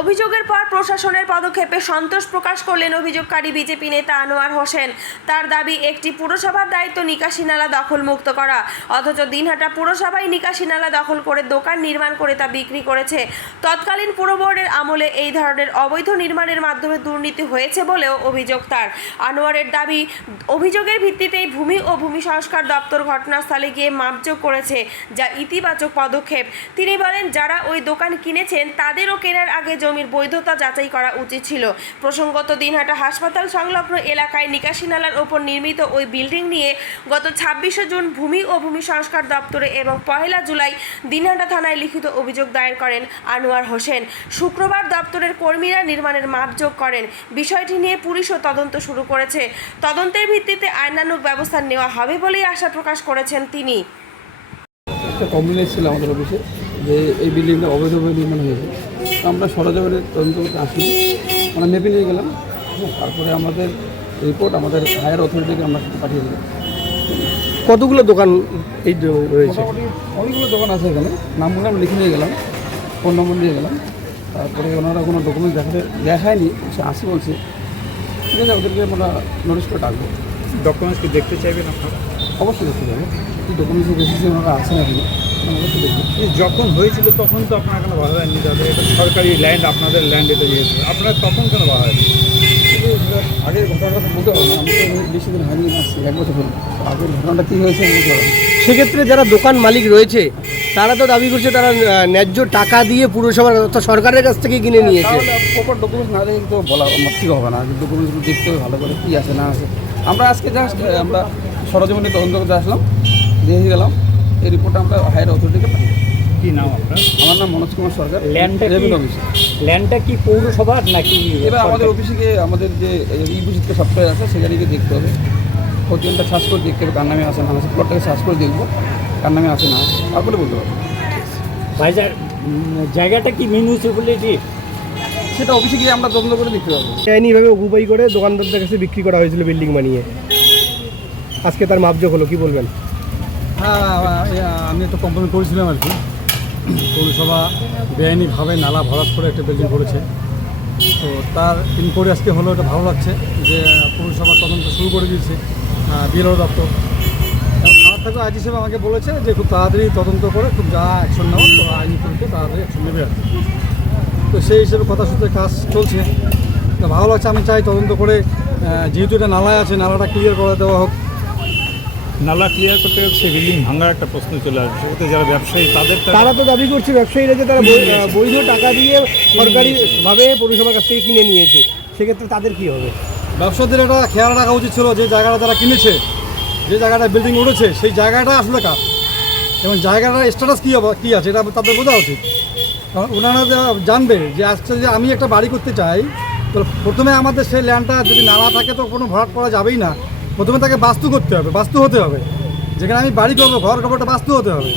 অভিযোগের পর প্রশাসনের পদক্ষেপে সন্তোষ প্রকাশ করলেন অভিযোগকারী বিজেপি নেতা আনোয়ার হোসেন। তার দাবি, একটি পুরসভার দায়িত্ব নিকাশি নালা দখলমুক্ত করা, অথচ দিনহাটা পুরসভায় নিকাশি নালা দখল করে দোকান নির্মাণ করে তা বিক্রি করেছে। তৎকালীন পুর বোর্ডের আমলে এই ধরনের অবৈধ নির্মাণের মাধ্যমে দুর্নীতি হয়েছে বলেও অভিযোগ তার। আনোয়ারের দাবি, অভিযোগের ভিত্তিতেই ভূমি ও ভূমি সংস্কার দপ্তর ঘটনাস্থলে গিয়ে মাপযোগ করেছে, যা ইতিবাচক পদক্ষেপ। তিনি বলেন, যারা ওই দোকান কিনেছেন তাদেরও কেনার আগে জমির বৈধতা যাচাই করা উচিত ছিল। প্রসঙ্গত, দিনহাটা হাসপাতাল সংলগ্ন এলাকায় নিকাশি নালার ওপর নির্মিত ওই বিল্ডিং নিয়ে গত 26শে জুন ভূমি ও ভূমি সংস্কার দপ্তরে এবং 1 জুলাই দিনহাটা থানায় লিখিত অভিযোগ দায়ের করেন আনোয়ার হোসেন। শুক্রবার দপ্তরের কর্মীরা নির্মাণের মাপযোগ করেন। বিষয়টি নিয়ে পুলিশও তদন্ত শুরু করেছে। তদন্তের ভিত্তিতে আইনানুগ ব্যবস্থা নেওয়া হবে বলেই আশা প্রকাশ করেছেন তিনি। একটা কমপ্লেন এসেছিল আমাদের অফিসে যে এই বিল্ডিংটা অবৈধভাবে নির্মাণ হয়েছে। আমরা সরজমিনে তদন্ত করতে আসি, আমরা মেপে নিয়ে গেলাম। তারপরে আমাদের রিপোর্ট আমাদের হায়ার অথরিটিকে আমরা পাঠিয়ে দিলাম। কতগুলো দোকান এই রয়েছে? অনেকগুলো দোকান আছে এখানে, নামগুলো আমরা লিখে নিয়ে গেলাম, ফোন নম্বর নিয়ে গেলাম। তারপরে ওনারা কোনো ডকুমেন্ট দেখায়নি, সে আসি বলছে, ঠিক আছে, ওদেরকে আমরা নোটিশ করে ডাকবো। ডকুমেন্টস কি দেখতে চাইবেন আপনারা? অবশ্যই দেখতে যাবে, কি ডকুমেন্টস বেশি ওনারা আসেন আপনি অবশ্যই দেখবেন। যখন হয়েছিল তখন তো আপনারা কেন বাধা দেননি? তাদের এটা সরকারি ল্যান্ড, আপনাদের ল্যান্ড এটা যেহেতু, আপনারা তখন কেন বাধা দেন? আগের ঘটনাটা তো বলতে পারবো না, আমি তো বেশি দিন হয়নি, আসছি 1 বছর হলো। আগের ঘটনাটা কী হয়েছে বলতে পারবো না। সেক্ষেত্রে যারা দোকান মালিক রয়েছে তারা তো দাবি করছে তারা ন্যায্য টাকা দিয়ে পুরসভার অর্থাৎ সরকারের কাছ থেকে কিনে নিয়েছে। প্রপার ডকুমেন্টস না দেখে তো বলা ঠিক হবে না, ডকুমেন্টসগুলো দেখতে হবে ভালো করে, কী আছে না আছে। আমরা আজকে জাস্ট আমরা সরজমিনে তদন্ত করতে আসলাম, দেখে গেলাম। এই রিপোর্টটা আমরা হায়ার অথরিটিকে পাঠাই। কি নাম আপনার? আমার নাম মনোজ কুমার সরকার, ল্যান্ডটা রেভিনিউ অফিস। ল্যান্ডটা কি পৌরসভার নাকি? এবার আমাদের অফিসে গিয়ে আমাদের যে ই-বুঝিত সফটওয়্যার আছে সেখানে গিয়ে দেখতে হবে, প্রতিদিনটা সার্চ করে দেখতে হবে কার নামে আসে না আছে। প্লটটাকে সার্চ করে দেখবো কার নামে আসে না আছে, তারপরে বলতে পারবো। ভাইজার জায়গাটা কি মিউনিসিপ্যালিটি? সেটা অফিসে গিয়ে আমরা তদন্ত করে দেখতে পারবো। আইনিভাবে অকুপাই করে দোকানদারদের কাছে বিক্রি করা হয়েছিল বিল্ডিং বানিয়ে। আজকে তার মাপযোগ হলো, কি বলবেন? হ্যাঁ, আমি একটা কমপ্লেন করেছিলাম আর কি। পৌরসভা বেআইনিভাবে নালা ভরাট করে একটা বিল্ডিং করেছে, তো তার ইনকোয়ারি আজকে হলো। এটা ভালো লাগছে যে পৌরসভা তদন্ত শুরু করে দিয়েছে বিএলও দপ্তর। এবং থানার থেকে আইজি সাহেব আমাকে বলেছে যে খুব তাড়াতাড়ি তদন্ত করে খুব যা অ্যাকশন নেওয়া, তো আইনি পরীক্ষা তাড়াতাড়ি অ্যাকশন নেবে আর কি। তো সেই হিসেবে কথা সূত্রে কাজ চলছে, তো ভালো লাগছে। আমি চাই তদন্ত করে, যেহেতু এটা নালায় আছে, নালাটা ক্লিয়ার করে দেওয়া হোক। নালা ক্লিয়ার করতে গেলে সেই বিল্ডিং ভাঙার একটা প্রশ্ন চলে আসবে। সেক্ষেত্রে যারা ব্যবসায়ী তারা তো দাবি করছে ব্যবসায়ীরা যে তারা বৈধ টাকা দিয়ে সরকারিভাবে পৌরসভার কাছ থেকে কিনে নিয়েছে। সেক্ষেত্রে তাদের কি হবে? ব্যবসাদের এটা খেয়াল রাখা উচিত ছিল যে জায়গাটা তারা কিনেছে, যে জায়গাটা বিল্ডিং উঠেছে, সেই জায়গাটা আসলে কার এবং জায়গাটার স্ট্যাটাস কী আছে এটা তাদের বোঝা উচিত। কারণ ওনারা জানবে যে আজকে যে আমি একটা বাড়ি করতে চাই, তো প্রথমে আমাদের সেই ল্যান্ডটা যদি নালা থাকে তো কোনো ভরাট করা যাবেই না। প্রথমে তাকে বাস্তু করতে হবে, বাস্তু হতে হবে। যেখানে আমি বাড়ি করবো, ঘর করবো, ওটা বাস্তু হতে হবে।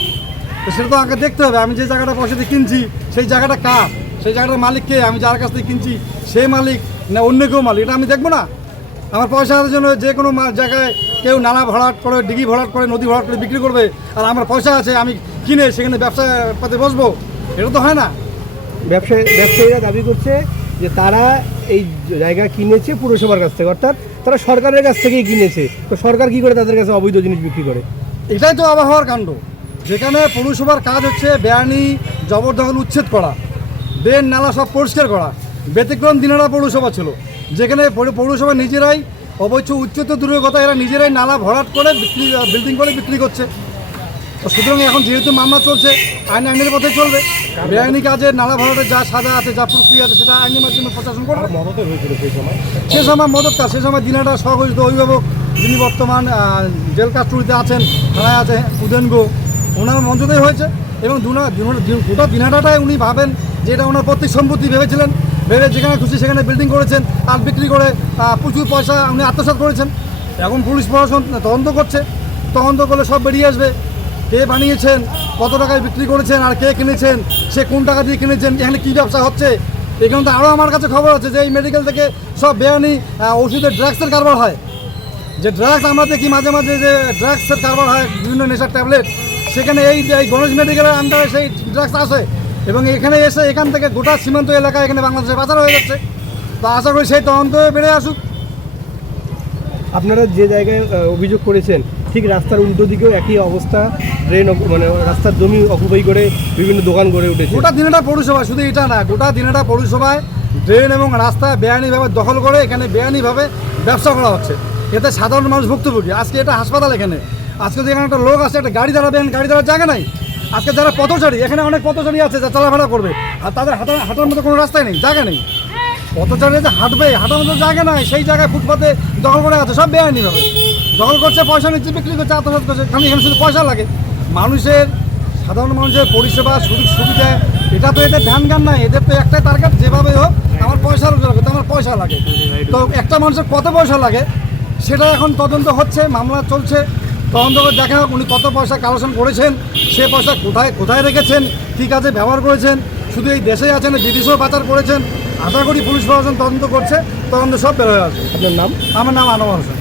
তো সেটা তো আগে দেখতে হবে আমি যে জায়গাটা পয়সা দিয়ে কিনছি সেই জায়গাটা কার, সেই জায়গাটার মালিক কে, আমি যার কাছ থেকে কিনছি সেই মালিক না অন্য কেউ মালিক, এটা আমি দেখবো না। আমার পয়সা আসার জন্য যে কোনো জায়গায় কেউ নালা ভরাট করে, ডিগি ভরাট করে, নদী ভরাট করে বিক্রি করবে, আর আমার পয়সা আছে আমি কিনে সেখানে ব্যবসা পাতে বসবো, এটা তো হয় না। ব্যবসায়ীরা দাবি করছে যে তারা এই জায়গা কিনেছে পুরসভার কাছ থেকে, অর্থাৎ তারা সরকারের কাছ থেকেই কিনেছে। তো সরকার কি করে তাদের কাছে অবৈধ জিনিস বিক্রি করে? এটাই তো আবহাওয়ার কাণ্ড, যেখানে পৌরসভার কাজ হচ্ছে বেআইনি জবরদখল উচ্ছেদ করা, ড্রেন নালা সব পরিষ্কার করা। ব্যতিক্রম দিনহাটা পৌরসভা ছিল, যেখানে পৌরসভা নিজেরাই অবৈধ উচ্ছেদ দূরের কথা, এরা নিজেরাই নালা ভরাট করে বিল্ডিং করে বিক্রি করছে। তো সুতরাং এখন যেহেতু মামলা চলছে, আইনের পথে চলবে। বেআইনি কাজে নালা ভরাটের যা সাজা আছে, যা প্রক্রিয়া আছে, সেটা আইনের মাধ্যমে প্রশাসন করবে। মদত হয়েছিল সে সময় মদতটা, সে সময় দিনহাটা সহযোগিত অভিভাবক যিনি বর্তমান জেল কাস্টডিতে আছেন, থানায় আছে, উদেনগো, ওনার মঞ্চতেই হয়েছে। এবং গোটা দিনহাটাটায় উনি ভাবেন যে এটা ওনার প্রত্যেক সম্পত্তি ভেবেছিলেন, ভেবে যেখানে খুশি সেখানে বিল্ডিং করেছেন আর বিক্রি করে প্রচুর পয়সা উনি আত্মসাৎ করেছেন। এখন পুলিশ প্রশাসন তদন্ত করছে, তদন্ত করলে সব বেরিয়ে আসবে কে বানিয়েছেন, কত টাকায় বিক্রি করেছেন, আর কে কিনেছেন, সে কোন টাকা দিয়ে কিনেছেন, এখানে কী ব্যবসা হচ্ছে। এখানে তো আরও আমার কাছে খবর আছে যে এই মেডিকেল থেকে সব বেআইনি ওষুধের ড্রাগসের কারবার হয়। যে ড্রাগস আমরা দেখি মাঝে মাঝে যে ড্রাগসের কারবার হয়, বিভিন্ন নেশার ট্যাবলেট, সেখানে এই গণেশ মেডিকেলের আন্ডারে সেই ড্রাগস আসে। এবং এখানে এসে এখান থেকে গোটা সীমান্ত এলাকা এখানে বাংলাদেশে পাচার হয়ে যাচ্ছে। তো আশা করি সেই তদন্ত বেড়ে আসুক। আপনারা যে জায়গায় অভিযোগ করেছেন ঠিক রাস্তার উল্টো দিকেও একই অবস্থা, ড্রেন মানে রাস্তার জমি অকুপাই করে বিভিন্ন দোকান গড়ে উঠেছে। গোটা দিনহাটা পৌরসভা, শুধু এটা না, গোটা দিনহাটা পৌরসভায় ড্রেন এবং রাস্তা বেআইনিভাবে দখল করে এখানে বেআইনিভাবে ব্যবসা করা হচ্ছে। এতে সাধারণ মানুষ ভুক্তভোগী। আজকে এটা হাসপাতাল, এখানে আজকে যেখানে একটা লোক আছে, একটা গাড়ি দাঁড়াবেন, গাড়ি দাঁড়ার জায়গা নাই। আজকে যারা পথচারী, এখানে অনেক পথচারী আছে যা চলাফেরা করবে, আর তাদের হাঁটার মতো কোনো রাস্তাই নেই, জায়গা নেই। পথচারী যে হাঁটবে, হাঁটার মতো জায়গা নাই, সেই জায়গায় ফুটপাতে দখল করে আছে, সব বেআইনিভাবে দখল করছে, পয়সা নিচ্ছে, বিক্রি করছে, আত্মসাৎ করছে। কারণ এখানে শুধু পয়সা লাগে। মানুষের, সাধারণ মানুষের পরিষেবা, সুযোগ সুবিধা, এটা তো এদের ধ্যান জ্ঞান নাই। এদের তো একটাই টার্গেট, যেভাবে হোক আমার পয়সা রোজগার করতে, আমার পয়সা লাগে। তো একটা মানুষের কত পয়সা লাগে সেটা এখন তদন্ত হচ্ছে, মামলা চলছে, তদন্ত করে দেখা হোক উনি কত পয়সা কালেকশন করেছেন, সে পয়সা কোথায় কোথায় রেখেছেন, কী কাজে ব্যবহার করেছেন। শুধু এই দেশেই আছেন, বিদেশেও পাচার করেছেন। আশা করি পুলিশ প্রশাসন তদন্ত করছে, তদন্ত সব বের হয়ে আসবে। আপনার নাম? আমার নাম আনোয়ার হোসেন।